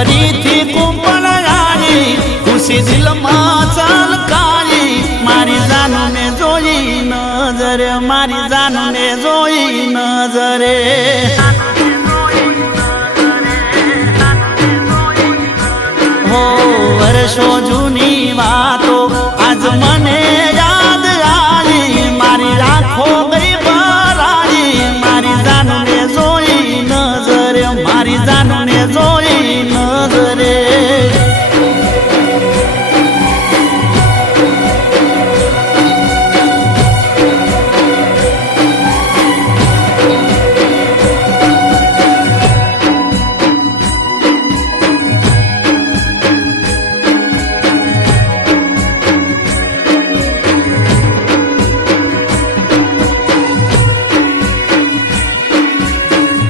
ફરીથી કુંપણ આવી ખુશી દિલમાં છલકાઈ મારી જાનુને જોઈ નજરે મારી જાનુને જોઈ નજરે હો વર્ષો